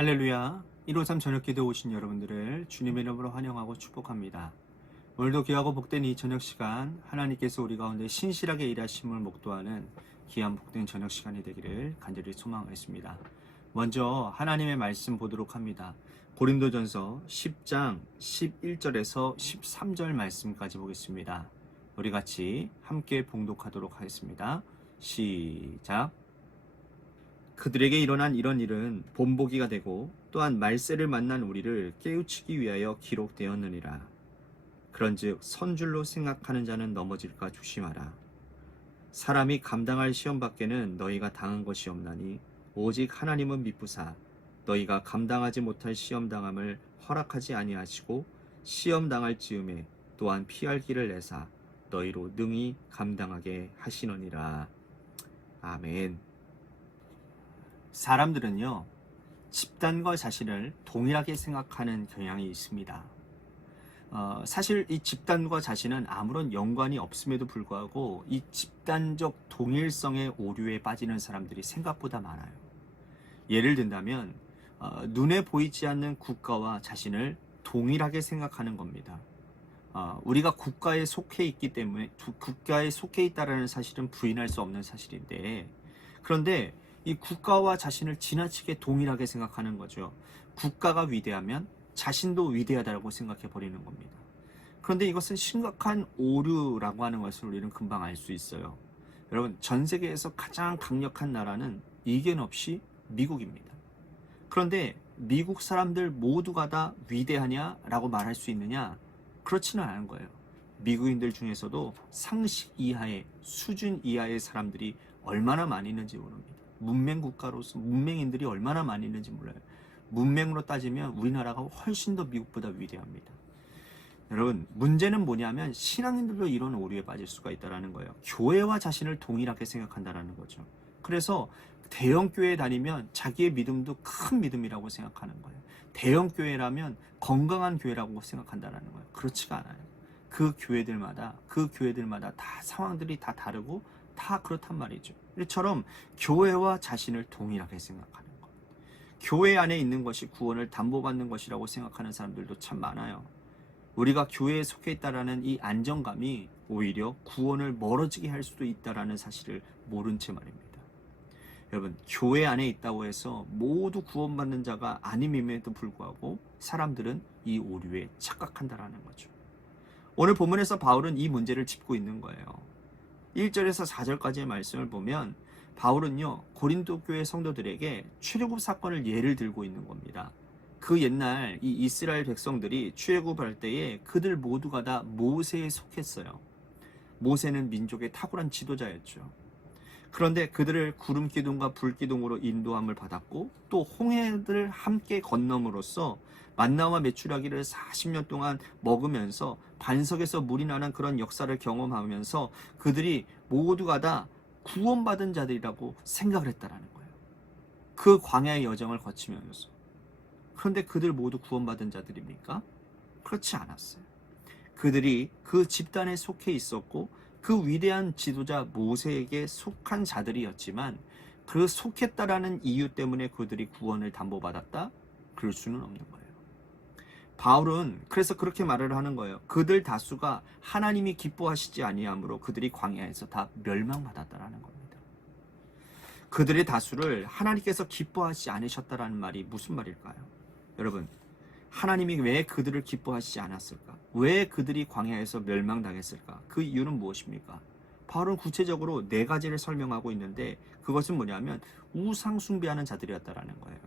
할렐루야. 153 저녁기도 오신 여러분들을 주님의 이름으로 환영하고 축복합니다. 오늘도 귀하고 복된 이 저녁 시간, 하나님께서 우리 가운데 신실하게 일하심을 목도하는 귀한 복된 저녁 시간이 되기를 간절히 소망하겠습니다. 먼저 하나님의 말씀 보도록 합니다. 고린도전서 10장 11절에서 13절 말씀까지 보겠습니다. 우리 같이 함께 봉독하도록 하겠습니다. 시작. 그들에게 일어난 이런 일은 본보기가 되고 또한 말세를 만난 우리를 깨우치기 위하여 기록되었느니라. 그런즉 선줄로 생각하는 자는 넘어질까 조심하라. 사람이 감당할 시험 밖에는 너희가 당한 것이 없나니 오직 하나님은 미쁘사 너희가 감당하지 못할 시험 당함을 허락하지 아니하시고 시험 당할 즈음에 또한 피할 길을 내사 너희로 능히 감당하게 하시느니라. 아멘. 사람들은요, 집단과 자신을 동일하게 생각하는 경향이 있습니다. 사실 이 집단과 자신은 아무런 연관이 없음에도 불구하고 이 집단적 동일성의 오류에 빠지는 사람들이 생각보다 많아요. 예를 든다면 눈에 보이지 않는 국가와 자신을 동일하게 생각하는 겁니다. 우리가 국가에 속해 있기 때문에 국가에 속해 있다는 사실은 부인할 수 없는 사실인데, 그런데 이 국가와 자신을 지나치게 동일하게 생각하는 거죠. 국가가 위대하면 자신도 위대하다고 생각해 버리는 겁니다. 그런데 이것은 심각한 오류라고 하는 것을 우리는 금방 알 수 있어요. 여러분, 전 세계에서 가장 강력한 나라는 이견 없이 미국입니다. 그런데 미국 사람들 모두가 다 위대하냐라고 말할 수 있느냐? 그렇지는 않은 거예요. 미국인들 중에서도 상식 이하의, 수준 이하의 사람들이 얼마나 많이 있는지 모릅니다. 문명 국가로서 문명인들이 얼마나 많이 있는지 몰라요. 문명으로 따지면 우리나라가 훨씬 더 미국보다 위대합니다. 여러분, 문제는 뭐냐면 신앙인들도 이런 오류에 빠질 수가 있다는 거예요. 교회와 자신을 동일하게 생각한다는 거죠. 그래서 대형 교회에 다니면 자기의 믿음도 큰 믿음이라고 생각하는 거예요. 대형 교회라면 건강한 교회라고 생각한다는 거예요. 그렇지가 않아요. 그 교회들마다 다 상황들이 다 다르고 다 그렇단 말이죠. 이처럼 교회와 자신을 동일하게 생각하는 것. 교회 안에 있는 것이 구원을 담보받는 것이라고 생각하는 사람들도 참 많아요. 우리가 교회에 속해 있다라는 이 안정감이 오히려 구원을 멀어지게 할 수도 있다라는 사실을 모른 채 말입니다. 여러분, 교회 안에 있다고 해서 모두 구원받는 자가 아님임에도 불구하고 사람들은 이 오류에 착각한다라는 거죠. 오늘 본문에서 바울은 이 문제를 짚고 있는 거예요. 1절에서 4절까지의 말씀을 보면 바울은요, 고린도 교회 성도들에게 출애굽 사건을 예를 들고 있는 겁니다. 그 옛날 이 이스라엘 백성들이 출애굽할 때에 그들 모두가 다 모세에 속했어요. 모세는 민족의 탁월한 지도자였죠. 그런데 그들을 구름 기둥과 불 기둥으로 인도함을 받았고 또 홍해를 함께 건너므로써 만나와 메추라기를 40년 동안 먹으면서 반석에서 물이 나는 그런 역사를 경험하면서 그들이 모두가 다 구원받은 자들이라고 생각을 했다라는 거예요. 그 광야의 여정을 거치면서. 그런데 그들 모두 구원받은 자들입니까? 그렇지 않았어요. 그들이 그 집단에 속해 있었고 그 위대한 지도자 모세에게 속한 자들이었지만 그 속했다라는 이유 때문에 그들이 구원을 담보받았다? 그럴 수는 없는 거예요. 바울은 그래서 그렇게 말을 하는 거예요. 그들 다수가 하나님이 기뻐하시지 아니하므로 그들이 광야에서 다 멸망받았다라는 겁니다. 그들의 다수를 하나님께서 기뻐하지 않으셨다라는 말이 무슨 말일까요? 여러분, 하나님이 왜 그들을 기뻐하시지 않았을까? 왜 그들이 광야에서 멸망당했을까? 그 이유는 무엇입니까? 바울은 구체적으로 4가지를 설명하고 있는데 그것은 뭐냐면 우상 숭배하는 자들이었다라는 거예요.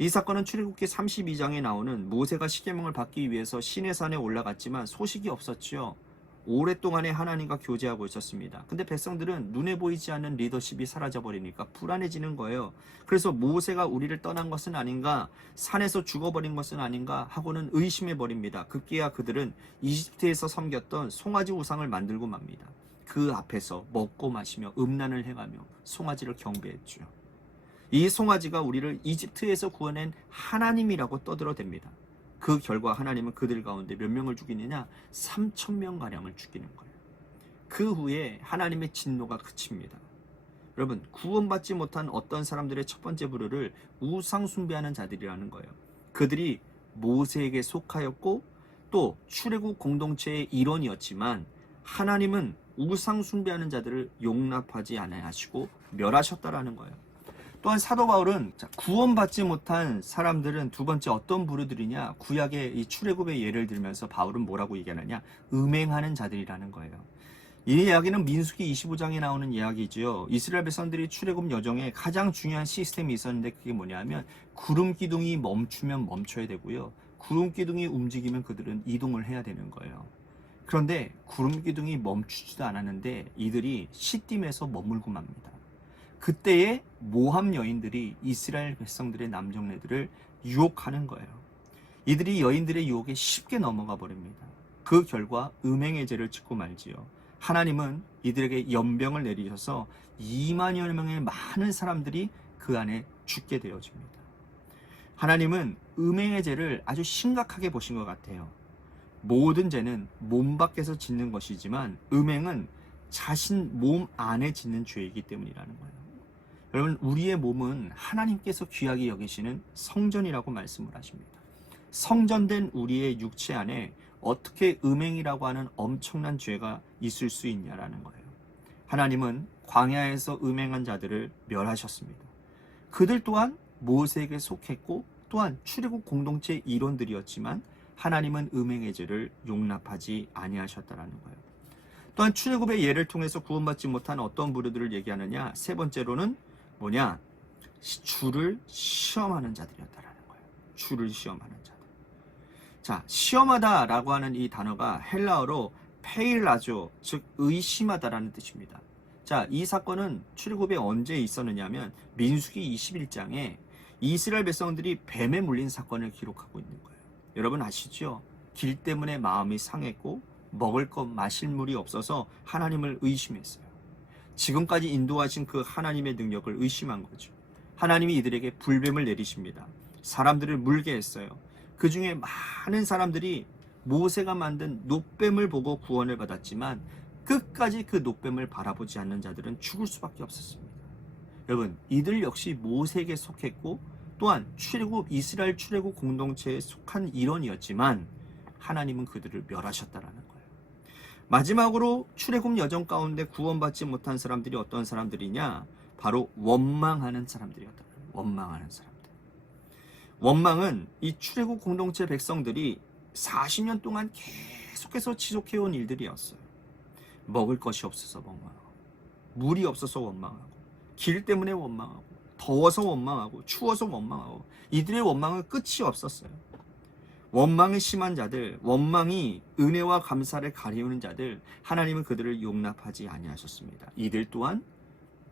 이 사건은 출애굽기 32장에 나오는 모세가 십계명을 받기 위해서 시내산에 올라갔지만 소식이 없었지요. 오랫동안에 하나님과 교제하고 있었습니다. 근데 백성들은 눈에 보이지 않는 리더십이 사라져버리니까 불안해지는 거예요. 그래서 모세가 우리를 떠난 것은 아닌가, 산에서 죽어버린 것은 아닌가 하고는 의심해버립니다. 급기야 그들은 이집트에서 섬겼던 송아지 우상을 만들고 맙니다. 그 앞에서 먹고 마시며 음란을 행하며 송아지를 경배했죠. 이 송아지가 우리를 이집트에서 구원한 하나님이라고 떠들어댑니다. 그 결과 하나님은 그들 가운데 몇 명을 죽이느냐? 3,000명가량을 죽이는 거예요. 그 후에 하나님의 진노가 그칩니다. 여러분, 구원받지 못한 어떤 사람들의 첫 번째 부류를 우상 숭배하는 자들이라는 거예요. 그들이 모세에게 속하였고 또 출애굽 공동체의 일원이었지만 하나님은 우상 숭배하는 자들을 용납하지 아니하시고 멸하셨다라는 거예요. 또한 사도 바울은 구원받지 못한 사람들은 두 번째 어떤 부류들이냐, 구약의 이 출애굽의 예를 들면서 바울은 뭐라고 얘기하느냐, 음행하는 자들이라는 거예요. 이 이야기는 민수기 25장에 나오는 이야기지요. 이스라엘 백성들이 출애굽 여정에 가장 중요한 시스템이 있었는데 그게 뭐냐면 구름 기둥이 멈추면 멈춰야 되고요. 구름 기둥이 움직이면 그들은 이동을 해야 되는 거예요. 그런데 구름 기둥이 멈추지도 않았는데 이들이 시딤에서 머물고 맙니다. 그때에 모함 여인들이 이스라엘 백성들의 남정네들을 유혹하는 거예요. 이들이 여인들의 유혹에 쉽게 넘어가 버립니다. 그 결과 음행의 죄를 짓고 말지요. 하나님은 이들에게 연병을 내리셔서 2만여 명의 많은 사람들이 그 안에 죽게 되어집니다. 하나님은 음행의 죄를 아주 심각하게 보신 것 같아요. 모든 죄는 몸 밖에서 짓는 것이지만 음행은 자신 몸 안에 짓는 죄이기 때문이라는 거예요. 여러분, 우리의 몸은 하나님께서 귀하게 여기시는 성전이라고 말씀을 하십니다. 성전된 우리의 육체 안에 어떻게 음행이라고 하는 엄청난 죄가 있을 수 있냐라는 거예요. 하나님은 광야에서 음행한 자들을 멸하셨습니다. 그들 또한 모세에게 속했고 또한 출애굽 공동체의 일원들이었지만 하나님은 음행의 죄를 용납하지 아니하셨다라는 거예요. 또한 출애굽의 예를 통해서 구원받지 못한 어떤 부류들을 얘기하느냐, 세 번째로는 뭐냐, 주를 시험하는 자들이었다라는 거예요. 주를 시험하는 자들. 자, 시험하다라고 하는 이 단어가 헬라어로 페일라조, 즉 의심하다라는 뜻입니다. 자, 이 사건은 출애굽에 언제 있었느냐면 민수기 21장에 이스라엘 백성들이 뱀에 물린 사건을 기록하고 있는 거예요. 여러분 아시죠? 길 때문에 마음이 상했고 먹을 것 마실 물이 없어서 하나님을 의심했어요. 지금까지 인도하신 그 하나님의 능력을 의심한 거죠. 하나님이 이들에게 불뱀을 내리십니다. 사람들을 물게 했어요. 그 중에 많은 사람들이 모세가 만든 놋뱀을 보고 구원을 받았지만 끝까지 그 놋뱀을 바라보지 않는 자들은 죽을 수밖에 없었습니다. 여러분, 이들 역시 모세에게 속했고 또한 이스라엘 출애굽 공동체에 속한 일원이었지만 하나님은 그들을 멸하셨다라는 거예요. 마지막으로 출애굽 여정 가운데 구원받지 못한 사람들이 어떤 사람들이냐? 바로 원망하는 사람들이었다. 원망하는 사람들. 원망은 이 출애굽 공동체 백성들이 40년 동안 계속해서 지속해온 일들이었어요. 먹을 것이 없어서 원망하고, 물이 없어서 원망하고, 길 때문에 원망하고, 더워서 원망하고, 추워서 원망하고, 이들의 원망은 끝이 없었어요. 원망이 심한 자들, 원망이 은혜와 감사를 가리우는 자들, 하나님은 그들을 용납하지 아니하셨습니다. 이들 또한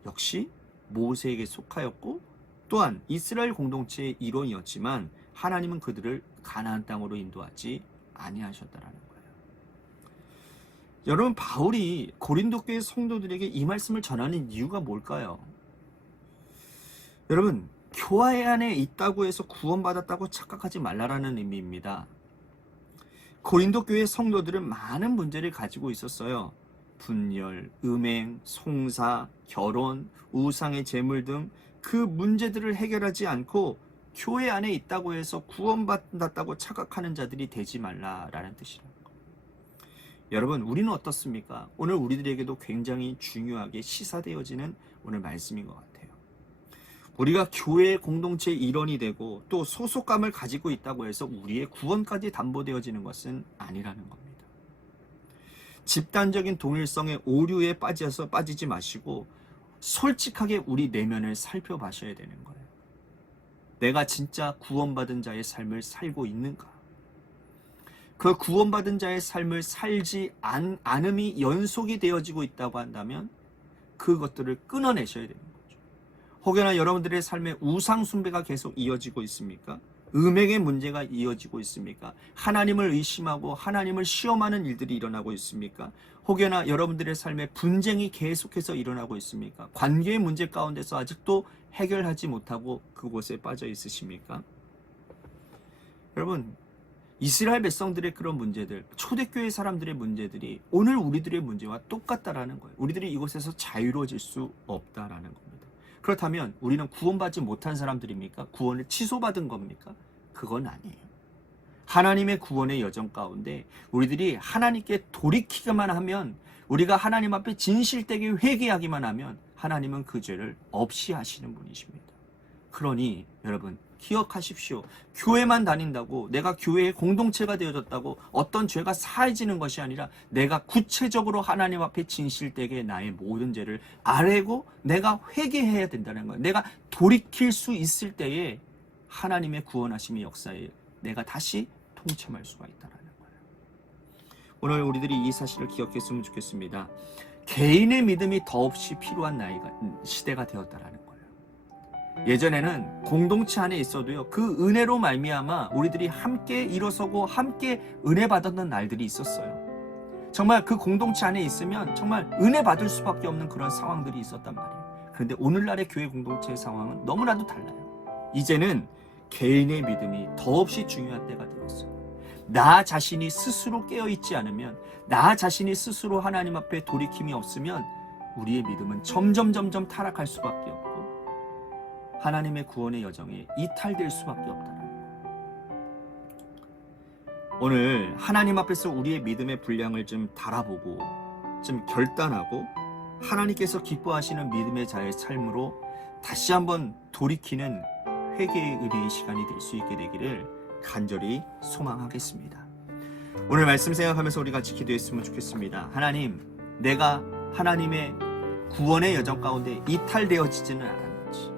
역시 모세에게 속하였고 또한 이스라엘 공동체의 일원이었지만 하나님은 그들을 가나안 땅으로 인도하지 아니하셨다라는 거예요. 여러분, 바울이 고린도 교회 성도들에게 이 말씀을 전하는 이유가 뭘까요? 여러분, 교회 안에 있다고 해서 구원받았다고 착각하지 말라라는 의미입니다. 고린도 교회 성도들은 많은 문제를 가지고 있었어요. 분열, 음행, 송사, 결혼, 우상의 제물 등 그 문제들을 해결하지 않고 교회 안에 있다고 해서 구원받았다고 착각하는 자들이 되지 말라라는 뜻이라는 거예요. 여러분, 우리는 어떻습니까? 오늘 우리들에게도 굉장히 중요하게 시사되어지는 오늘 말씀인 것 같아요. 우리가 교회 공동체의 일원이 되고 또 소속감을 가지고 있다고 해서 우리의 구원까지 담보되어지는 것은 아니라는 겁니다. 집단적인 동일성의 오류에 빠지지 마시고 솔직하게 우리 내면을 살펴봐셔야 되는 거예요. 내가 진짜 구원받은 자의 삶을 살고 있는가? 그 구원받은 자의 삶을 살지 않음이 연속이 되어지고 있다고 한다면 그것들을 끊어내셔야 되는 거죠. 혹여나 여러분들의 삶에 우상 숭배가 계속 이어지고 있습니까? 음행의 문제가 이어지고 있습니까? 하나님을 의심하고 하나님을 시험하는 일들이 일어나고 있습니까? 혹여나 여러분들의 삶에 분쟁이 계속해서 일어나고 있습니까? 관계의 문제 가운데서 아직도 해결하지 못하고 그곳에 빠져 있으십니까? 여러분, 이스라엘 백성들의 그런 문제들, 초대교회 사람들의 문제들이 오늘 우리들의 문제와 똑같다라는 거예요. 우리들이 이곳에서 자유로워질 수 없다라는 겁니다. 그렇다면 우리는 구원받지 못한 사람들입니까? 구원을 취소받은 겁니까? 그건 아니에요. 하나님의 구원의 여정 가운데 우리들이 하나님께 돌이키기만 하면, 우리가 하나님 앞에 진실되게 회개하기만 하면 하나님은 그 죄를 없이 하시는 분이십니다. 그러니 여러분 기억하십시오. 교회만 다닌다고, 내가 교회의 공동체가 되어졌다고 어떤 죄가 사해지는 것이 아니라, 내가 구체적으로 하나님 앞에 진실되게 나의 모든 죄를 아뢰고 내가 회개해야 된다는 거예요. 내가 돌이킬 수 있을 때에 하나님의 구원하심의 역사에 내가 다시 통참할 수가 있다는 거예요. 오늘 우리들이 이 사실을 기억했으면 좋겠습니다. 개인의 믿음이 더없이 필요한 시대가 되었다라는 거예요. 예전에는 공동체 안에 있어도요, 그 은혜로 말미암아 우리들이 함께 일어서고 함께 은혜 받았던 날들이 있었어요. 정말 그 공동체 안에 있으면 정말 은혜 받을 수밖에 없는 그런 상황들이 있었단 말이에요. 그런데 오늘날의 교회 공동체의 상황은 너무나도 달라요. 이제는 개인의 믿음이 더없이 중요한 때가 되었어요. 나 자신이 스스로 깨어있지 않으면, 나 자신이 스스로 하나님 앞에 돌이킴이 없으면 우리의 믿음은 점점 타락할 수밖에 없고 하나님의 구원의 여정에 이탈될 수밖에 없다는 거예요. 오늘 하나님 앞에서 우리의 믿음의 분량을 좀 달아보고 좀 결단하고 하나님께서 기뻐하시는 믿음의 자의 삶으로 다시 한번 돌이키는 회개의 은혜의 시간이 될 수 있게 되기를 간절히 소망하겠습니다. 오늘 말씀 생각하면서 우리 같이 기도했으면 좋겠습니다. 하나님, 내가 하나님의 구원의 여정 가운데 이탈되어지지는 않았는지,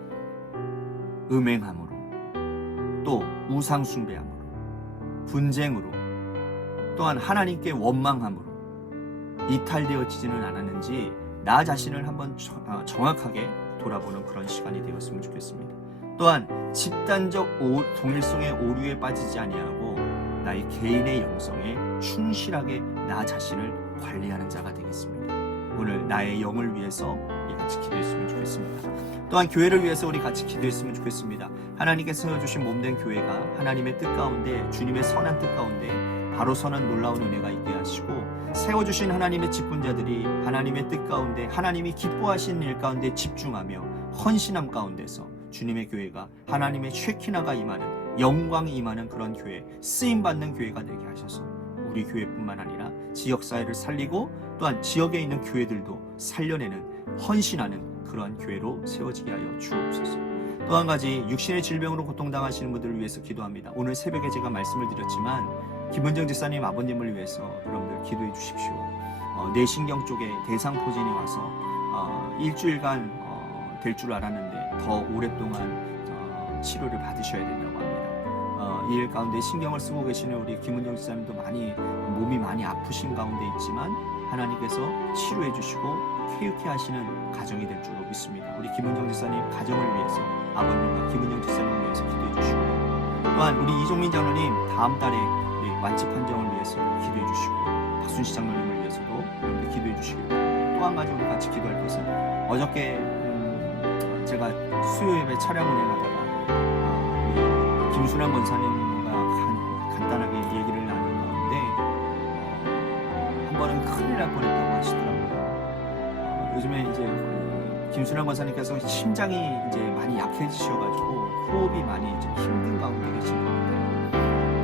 음행함으로, 또 우상숭배함으로, 분쟁으로, 또한 하나님께 원망함으로 이탈되어지지는 않았는지 나 자신을 한번 정확하게 돌아보는 그런 시간이 되었으면 좋겠습니다. 또한 집단적 동일성의 오류에 빠지지 아니하고 나의 개인의 영성에 충실하게 나 자신을 관리하는 자가 되겠습니다. 오늘 나의 영을 위해서 우리 같이 기도했으면 좋겠습니다. 또한 교회를 위해서 우리 같이 기도했으면 좋겠습니다. 하나님께서 세워주신 몸된 교회가 하나님의 뜻 가운데, 주님의 선한 뜻 가운데 바로 서는 놀라운 은혜가 있게 하시고, 세워주신 하나님의 직분자들이 하나님의 뜻 가운데, 하나님이 기뻐하시는 일 가운데 집중하며 헌신함 가운데서 주님의 교회가 하나님의 쉐키나가 임하는, 영광이 임하는 그런 교회, 쓰임받는 교회가 되게 하셔서 우리 교회뿐만 아니라 지역사회를 살리고 또한 지역에 있는 교회들도 살려내는, 헌신하는 그러한 교회로 세워지게 하여 주옵소서. 또 한 가지, 육신의 질병으로 고통당하시는 분들을 위해서 기도합니다. 오늘 새벽에 제가 말씀을 드렸지만 김은정 집사님 아버님을 위해서 여러분들 기도해 주십시오. 뇌신경 쪽에 대상포진이 와서 일주일간 될 줄 알았는데 더 오랫동안 치료를 받으셔야 된다고 합니다. 이 일 가운데 신경을 쓰고 계시는 우리 김은정 집사님도 몸이 많이 아프신 가운데 있지만 하나님께서 치료해 주시고 쾌유케 하시는 가정이 될 줄로 믿습니다. 우리 김은정 집사님 가정을 위해서, 아버님과 김은정 집사님을 위해서 기도해 주시고, 또한 우리 이종민 장로님 다음 달에 완치 판정을 위해서 기도해 주시고, 박순시 장로님을 위해서도 여러분들 기도해 주시기를 바랍니다. 또 한 가지 우리 같이 기도할 것은, 어저께 제가 수요 예배 촬영 운행하다가 우리 김순환 권사님과 간단하게 얘기를 나눈 가운데 한 번은 큰일 날 뻔했다고 하시더라고요. 요즘에 이제 김순환 권사님께서 심장이 이제 많이 약해지셔가지고 호흡이 많이 좀 힘든 가운데 계신 것 같아요.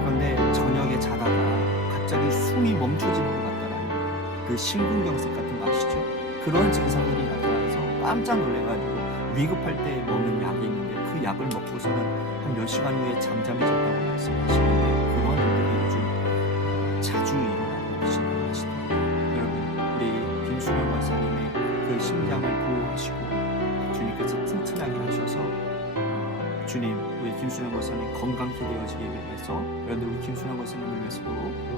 그런데 저녁에 자다가 갑자기 숨이 멈춰지는 것 같다라는 그 심근경색 같은 거 아시죠? 그런 증상들이 나타나서 깜짝 놀래가지고 위급할 때 먹는 약이 있는데 그 약을 먹고서는 한 몇 시간 후에 잠잠해졌다고 말씀하시는데, 그런 일들이 요즘 자주 일어나고 계신다고 하시더라고요. 여러분, 우리 김수령 권사님의 그 심장을 보호하시고 주님께서 튼튼하게 하셔서 주님, 우리 김수령 권사님 건강히 되어지게 위해서 여러분들 우리 김수령 권사님을 위해서도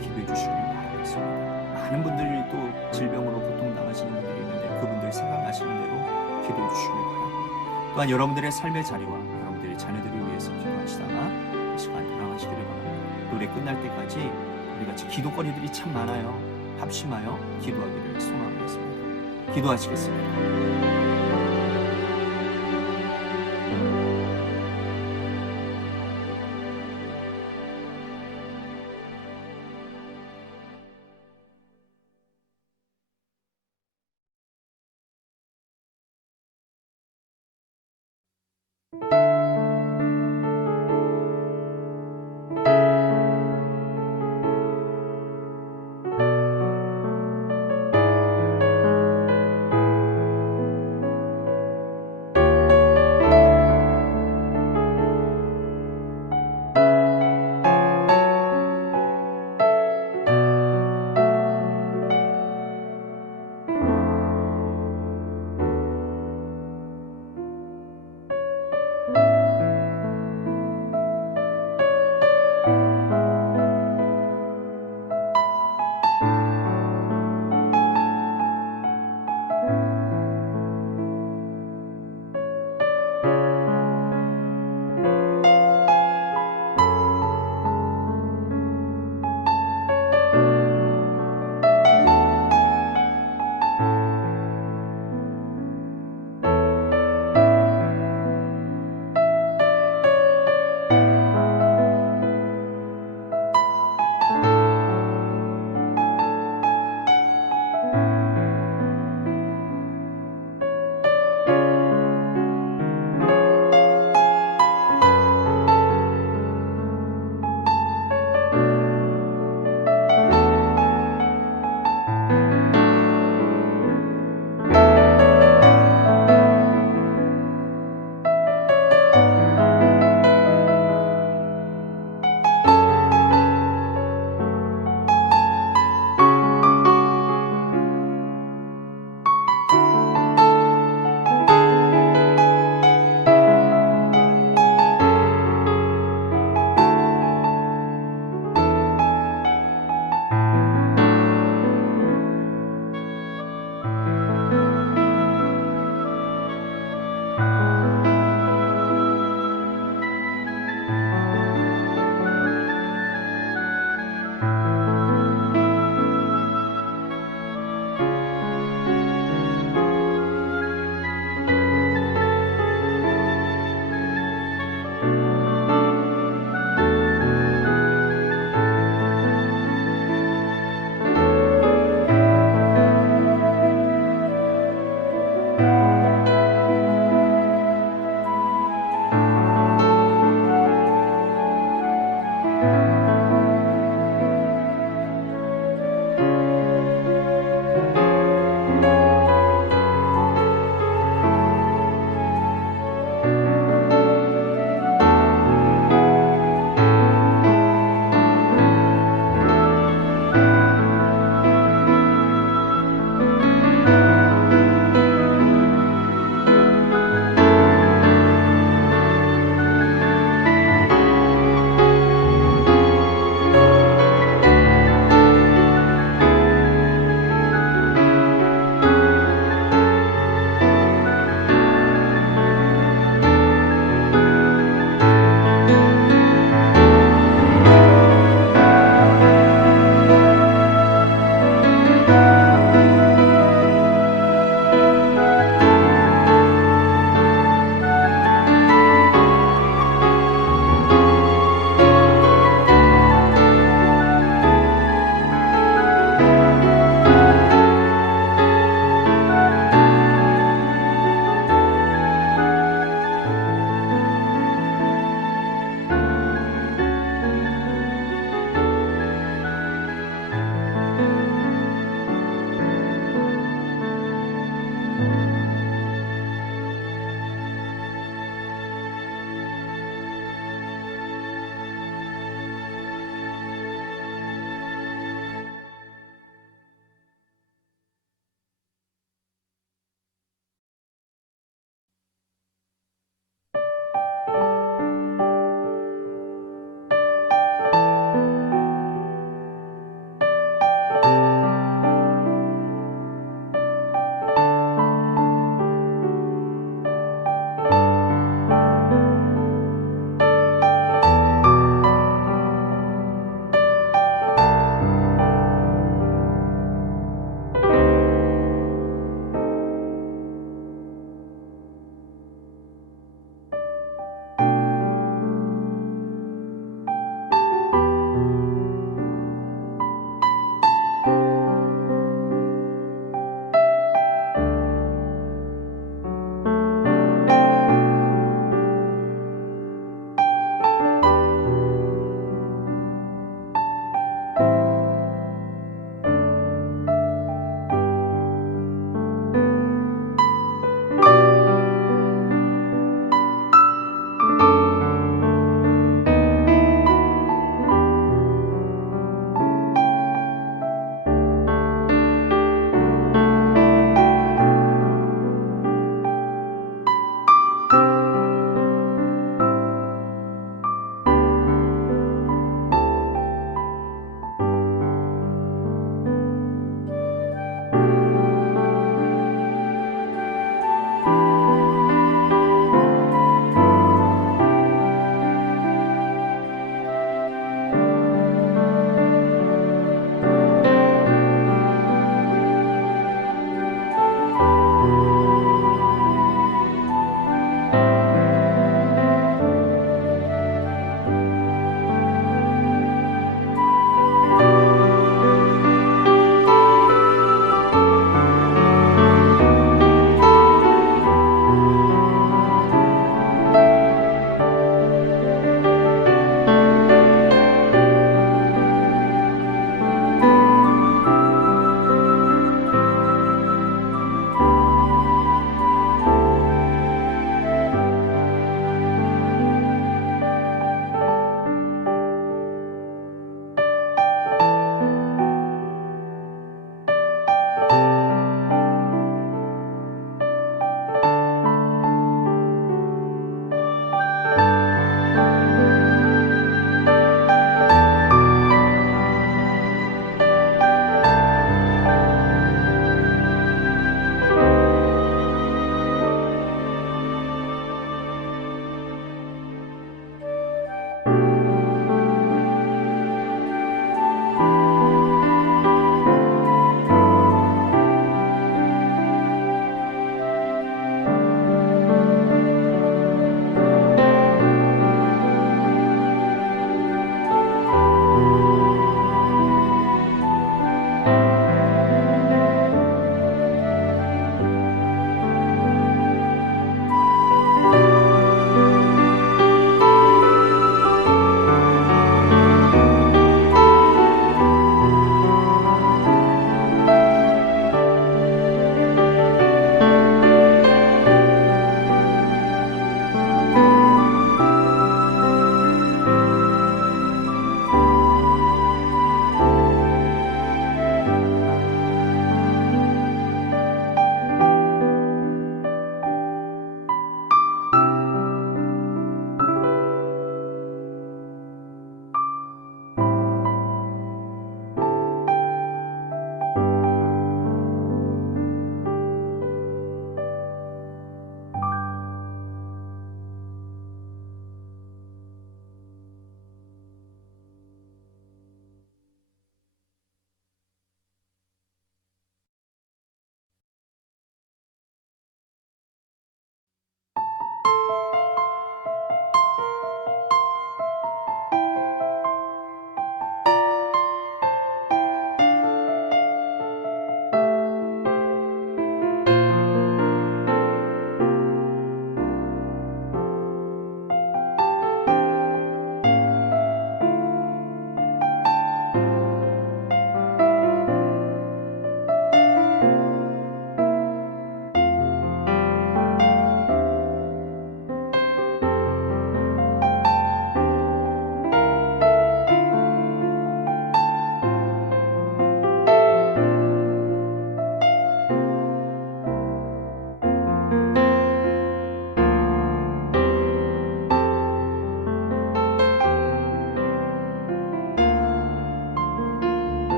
기도해 주시길 바라겠습니다. 많은 분들이 또 질병으로 고통당하시는 분들이 있는데 그분들 생각나시는 대로 기도해 주시길 바랍니다. 또한 여러분들의 삶의 자리와 여러분들의 자녀들을 위해서 기도하시다가 이 시간 돌아가시기를 바랍니다. 노래 끝날 때까지 우리 같이 기도거리들이 참 많아요. 합심하여 기도하기를 소망하겠습니다. 기도하시겠습니다.